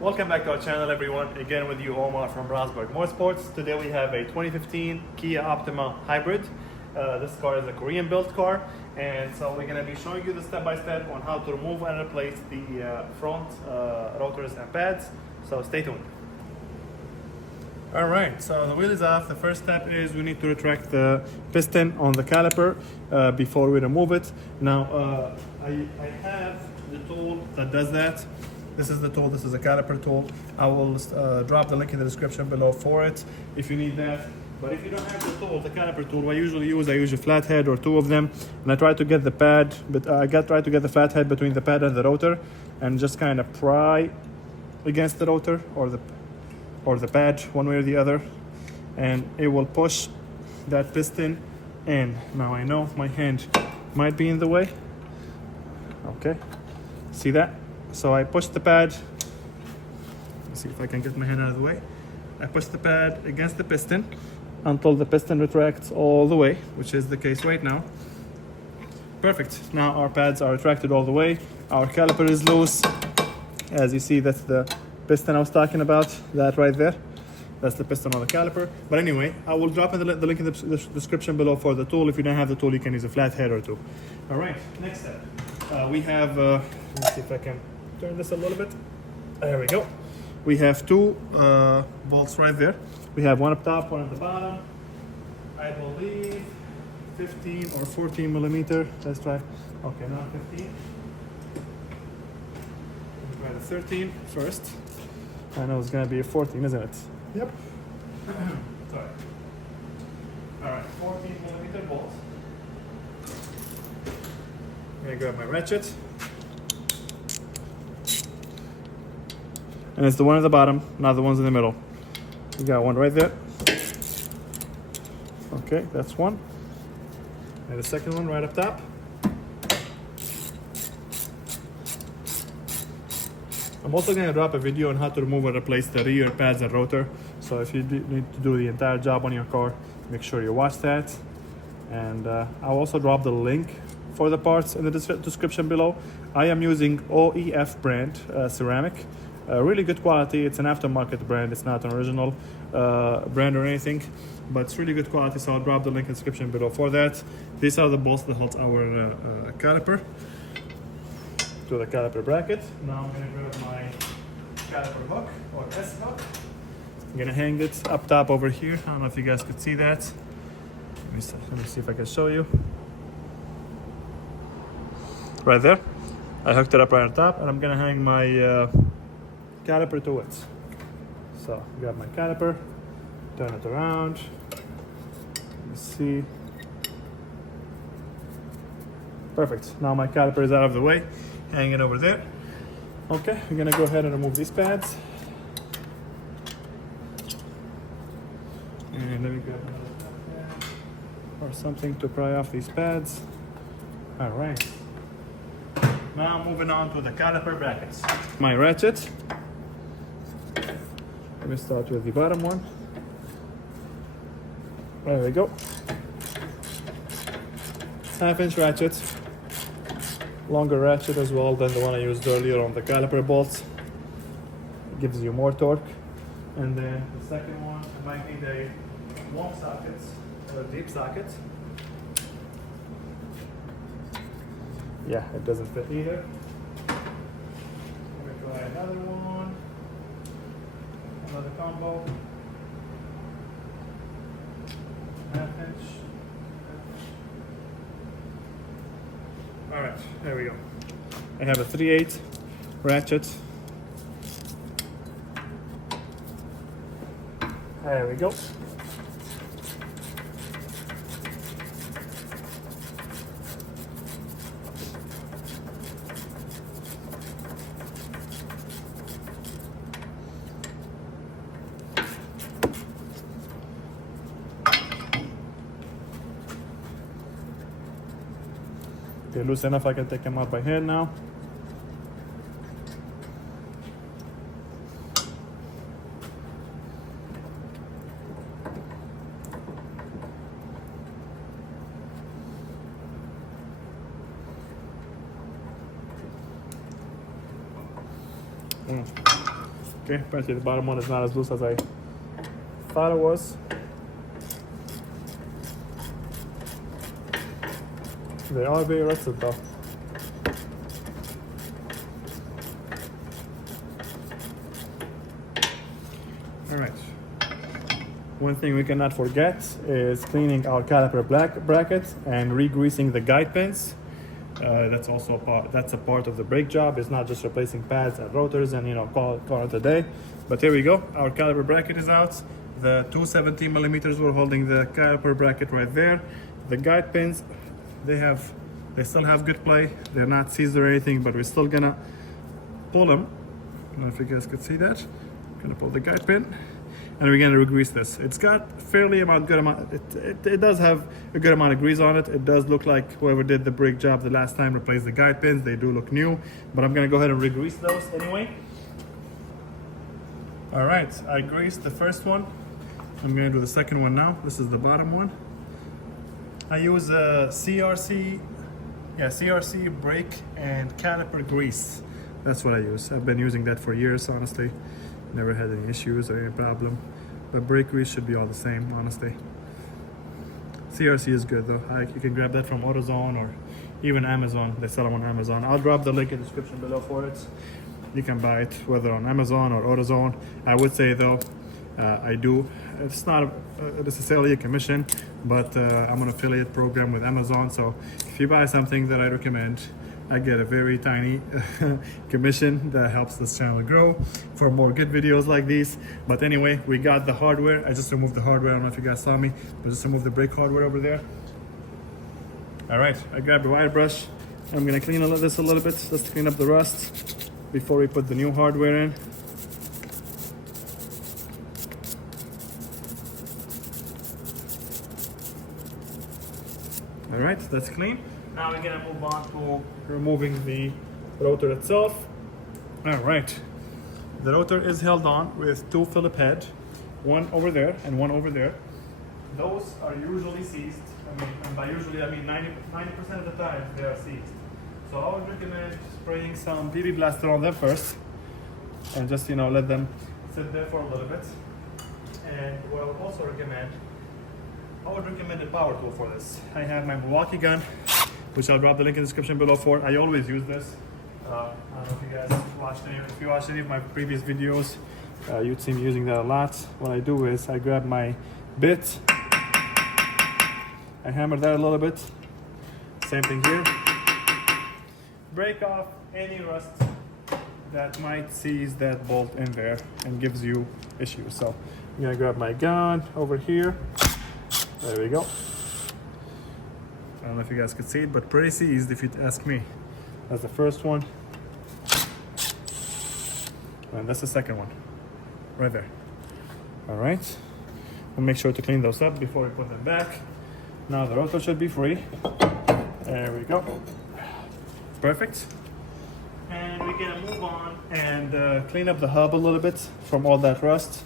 Welcome back to our channel, everyone. Again with you, Omar from Brownsburg Motorsports. Today we have a 2015 Kia Optima hybrid. This car is a Korean-built car, and so we're going to be showing you the step-by-step on how to remove and replace the front rotors and pads. So stay tuned. All right, so the wheel is off. The first step is we need to retract the piston on the caliper before we remove it. Now, I have the tool that does that. This is the tool. This is a caliper tool. I will drop the link in the description below for it if you need that. But if you don't have the tool, the caliper tool, I use a flathead or two of them, and I try to get the pad, but try to get the flathead between the pad and the rotor, and just kind of pry against the rotor or the pad, one way or the other, and it will push that piston in. Now I know my hand might be in the way. Okay, see that? So I push the pad. Let's see if I can get my hand out of the way. I push the pad against the piston until the piston retracts all the way, which is the case right now. Perfect. Now our pads are retracted all the way. Our caliper is loose. As you see, that's the piston I was talking about, that right there. That's the piston on the caliper. But anyway, I will drop in the link in the description below for the tool. If you don't have the tool, you can use a flathead or two. All right, next step. We have, let's see if I can turn this a little bit. There we go. We have two bolts right there. We have one up top, one at the bottom. I believe 15 or 14 millimeter. Let's try. Okay, now 15. Let's try the 13 first. I know it's gonna be a 14, isn't it? Yep. Sorry. All right, 14 millimeter bolts. I'm gonna grab my ratchet. And it's the one at the bottom, not the ones in the middle. We got one right there. Okay, that's one. And the second one right up top. I'm also going to drop a video on how to remove and replace the rear pads and rotor. So if you need to do the entire job on your car, make sure you watch that. And I'll also drop the link for the parts in the description below. I am using OEF brand ceramic. Really good quality. It's an aftermarket brand. It's not an original brand or anything, but it's really good quality. So I'll drop the link in the description below for that. These are the bolts that hold our caliper to the caliper bracket. Now I'm gonna grab my caliper hook or S hook. I'm gonna hang it up top over here. I don't know if you guys could see that. Let me see if I can show you. Right there. I hooked it up right on top, and I'm gonna hang my caliper to it. So grab my caliper, turn it around. Let's see. Perfect. Now my caliper is out of the way. Hang it over there. Okay, we're gonna go ahead and remove these pads. And let me grab another pad or something to pry off these pads. All right. Now moving on to the caliper brackets. My ratchet. Let me start with the bottom one. There we go. 1/2-inch ratchet. Longer ratchet as well than the one I used earlier on the caliper bolts. It gives you more torque. And then the second one, I might need a long socket or a deep socket. Yeah, it doesn't fit either. Let me try another one. Another combo. 1/2-inch. All right, there we go. I have a 3/8 ratchet. There we go. Okay, loose enough, I can take them out by hand now. Okay, apparently the bottom one is not as loose as I thought it was. They are very rusted though. Alright. One thing we cannot forget is cleaning our caliper brackets and re-greasing the guide pins. That's also a part of the brake job. It's not just replacing pads and rotors and call it a day. But here we go. Our caliper bracket is out. The 217 millimeters we're holding the caliper bracket right there. The guide pins, they still have good play. They're not seized or anything, but we're still gonna pull them. I don't know if you guys could see that. Gonna pull the guide pin, and we're gonna re-grease this. It's got good amount. It does have a good amount of grease on it. It does look like whoever did the brake job the last time replaced the guide pins. They do look new, but I'm gonna go ahead and re-grease those anyway. All right, I greased the first one. I'm gonna do the second one now. This is the bottom one. I use a CRC brake and caliper grease. That's what I use. I've been using that for years, honestly. Never had any issues or any problem. But brake grease should be all the same, honestly. CRC is good though. You can grab that from AutoZone or even Amazon. They sell them on Amazon. I'll drop the link in the description below for it. You can buy it whether on Amazon or AutoZone. I would say though, it's not necessarily a commission, but I'm an affiliate program with Amazon. So if you buy something that I recommend, I get a very tiny commission that helps this channel grow for more good videos like these. But anyway, we got the hardware. I just removed the hardware. I don't know if you guys saw me, but just removed the brake hardware over there. All right, I grabbed a wire brush. I'm gonna clean this a little bit just to clean up the rust before we put the new hardware in. All right, that's clean. Now we're gonna move on to removing the rotor itself. All right, the rotor is held on with two Phillip head, one over there and one over there. Those are usually seized. And by usually I mean 90% of the time they are seized. So I would recommend spraying some BB Blaster on them first, and just let them sit there for a little bit. And what I would also recommend, I would recommend a power tool for this. I have my Milwaukee gun, which I'll drop the link in the description below for. I always use this. I don't know if you guys watched if you watched any of my previous videos, you'd see me using that a lot. What I do is I grab my bit, I hammer that a little bit. Same thing here. Break off any rust that might seize that bolt in there and gives you issues. So I'm gonna grab my gun over here. There we go. I don't know if you guys could see it, but pretty seized if you'd ask me. That's the first one. And that's the second one. Right there. All right. We'll make sure to clean those up before we put them back. Now the rotor should be free. There we go. Perfect. And we're gonna move on and clean up the hub a little bit from all that rust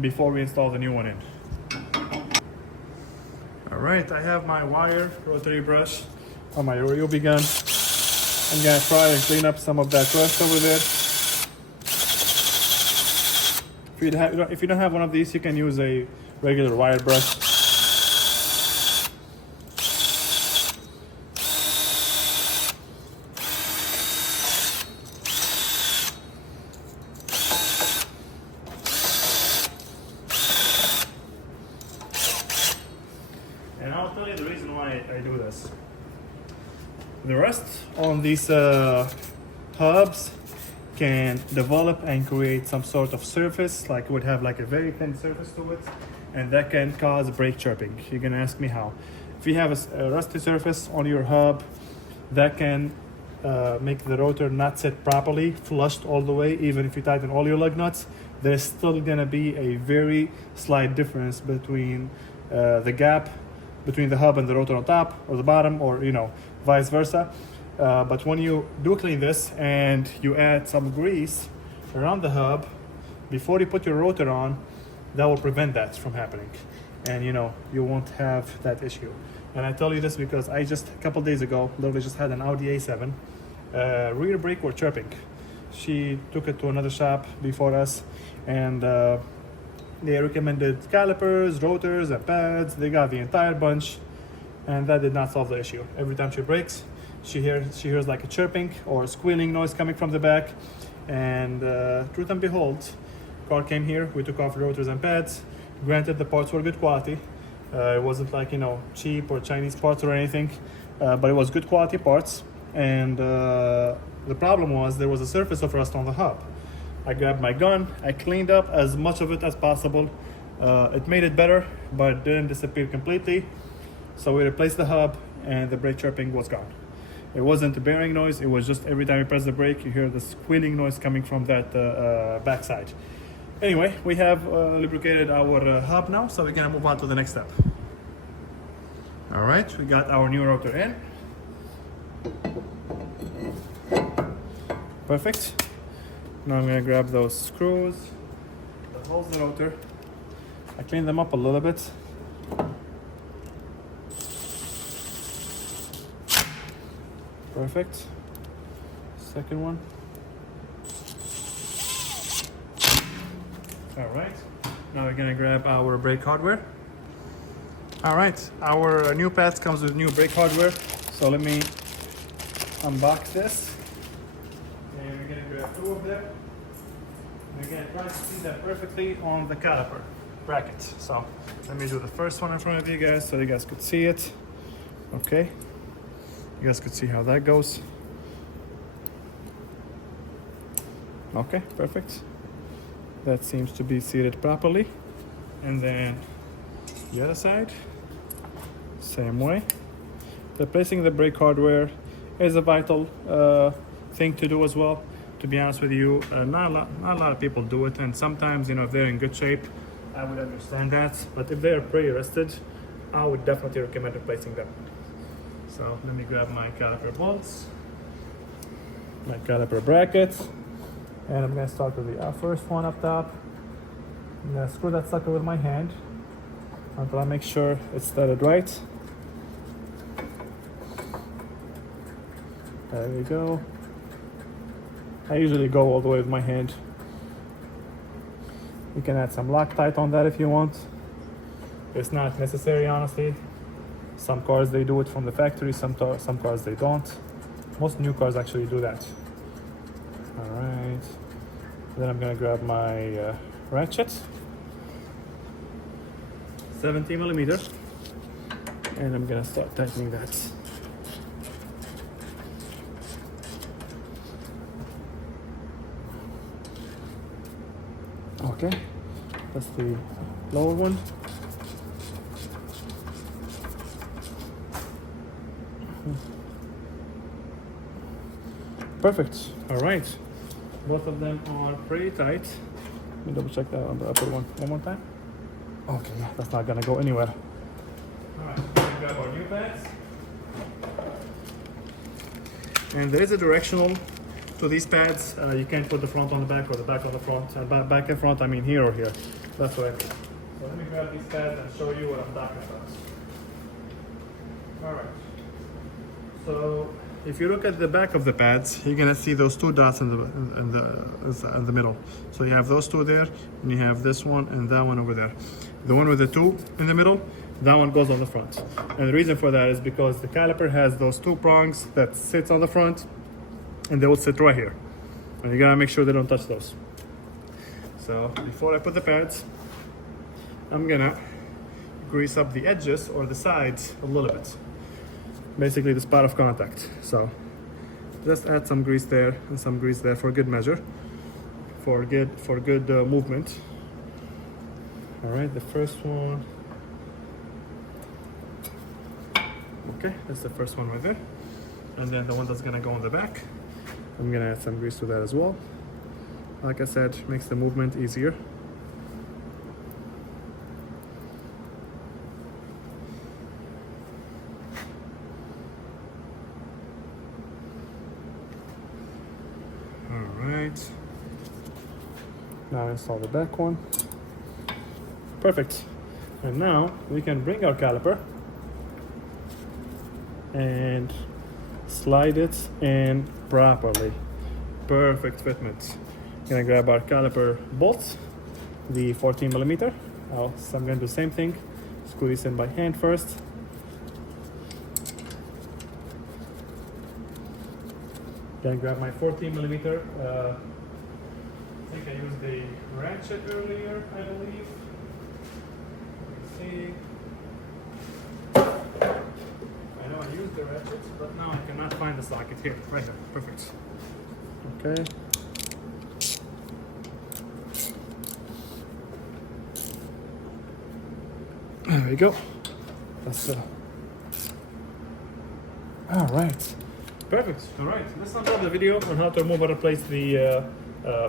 before we install the new one in. All right, I have my wire rotary brush on my Ryobi gun. I'm gonna try and clean up some of that rust over there. If you don't have one of these, you can use a regular wire brush. And I'll tell you the reason why I do this. The rust on these hubs can develop and create some sort of surface, like it would have like a very thin surface to it, and that can cause brake chirping. You're gonna ask me how. If you have a rusty surface on your hub, that can make the rotor not sit properly, flushed all the way. Even if you tighten all your lug nuts, there's still gonna be a very slight difference between the gap between the hub and the rotor on top or the bottom, or vice versa. But when you do clean this and you add some grease around the hub before you put your rotor on, that will prevent that from happening, and you won't have that issue. And I tell you this because I just a couple days ago literally just had an Audi A7 rear brake were chirping. she took it to another shop before us, and they recommended calipers, rotors, and pads. They got the entire bunch, and that did not solve the issue. Every time she brakes, she hears like a chirping or squealing noise coming from the back. And truth and behold, car came here. We took off rotors and pads. Granted, the parts were good quality. It wasn't like, you know, cheap or Chinese parts or anything, but it was good quality parts. And the problem was there was a surface of rust on the hub. I grabbed my gun, I cleaned up as much of it as possible. It made it better, but it didn't disappear completely. So we replaced the hub, and the brake chirping was gone. It wasn't a bearing noise, it was just every time you press the brake, you hear the squealing noise coming from that backside. Anyway, we have lubricated our hub now, so we're gonna move on to the next step. All right, we got our new rotor in. Perfect. Now I'm gonna grab those screws that hold the rotor. I cleaned them up a little bit. Perfect. Second one. All right. Now we're gonna grab our brake hardware. All right. Our new pads comes with new brake hardware. So let me unbox this. And we're gonna grab two of them. And we're gonna try to see that perfectly on the caliper bracket. So let me do the first one in front of you guys so you guys could see it. Okay. You guys could see how that goes. Okay, perfect. That seems to be seated properly. And then the other side, same way. Replacing the brake hardware is a vital thing to do as well. To be honest with you, not a lot of people do it, and sometimes, you know, if they're in good shape, I would understand that. But if they're pretty rusted, I would definitely recommend replacing them. So let me grab my caliper bolts, my caliper brackets, and I'm gonna start with the first one up top. I'm gonna screw that sucker with my hand until I make sure it's started right. There we go. I usually go all the way with my hand. You can add some Loctite on that if you want. It's not necessary, honestly. Some cars, they do it from the factory, some cars they don't. Most new cars actually do that. All right. Then I'm gonna grab my ratchet, 70 millimeters, and I'm gonna start tightening that. Okay, that's the lower one. Perfect. All right. Both of them are pretty tight. Let me double check that on the upper one more time. Okay, yeah, that's not gonna go anywhere. All right, we'll grab our new pads. And there is a directional to these pads. You can't put the front on the back or the back on the front. And back and front, I mean here or here. That's what I mean. So let me grab these pads and show you what I'm talking about. All right. So if you look at the back of the pads, you're gonna see those two dots in the middle. So you have those two there, and you have this one and that one over there. The one with the two in the middle, that one goes on the front. And the reason for that is because the caliper has those two prongs that sits on the front, and they will sit right here. And you gotta make sure they don't touch those. So before I put the pads, I'm gonna grease up the edges or the sides a little bit. Basically the spot of contact. So just add some grease there and some grease there for good measure, for good movement. All right, the first one. Okay, that's the first one right there. And then the one that's gonna go on the back, I'm gonna add some grease to that as well. Like I said, makes the movement easier. Alright. Now install the back one. Perfect. And now we can bring our caliper and slide it in properly. perfect fitment. Gonna grab our caliper bolts, the 14 millimeter. So I'm gonna do the same thing. Screw these in by hand first. Then grab my 14 millimeter. I think I used the ratchet earlier, I believe. Let's see. I know I used the ratchet, but now I cannot find the socket here. Right here. Perfect. Okay. There we go. That's all right. Perfect. All right. Let's now drop the video on how to remove or replace the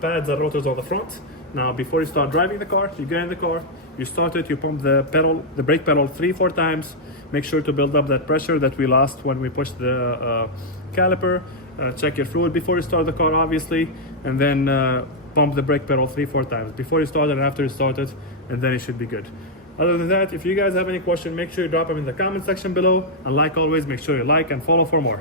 pads and rotors on the front. Now, before you start driving the car, you get in the car, you start it, you pump the pedal, the brake pedal 3-4 times. Make sure to build up that pressure that we lost when we pushed the caliper. Check your fluid before you start the car, obviously, and then pump the brake pedal 3-4 times before you start it and after you start it, and then it should be good. Other than that, if you guys have any question, make sure you drop them in the comment section below. And like always, make sure you like and follow for more.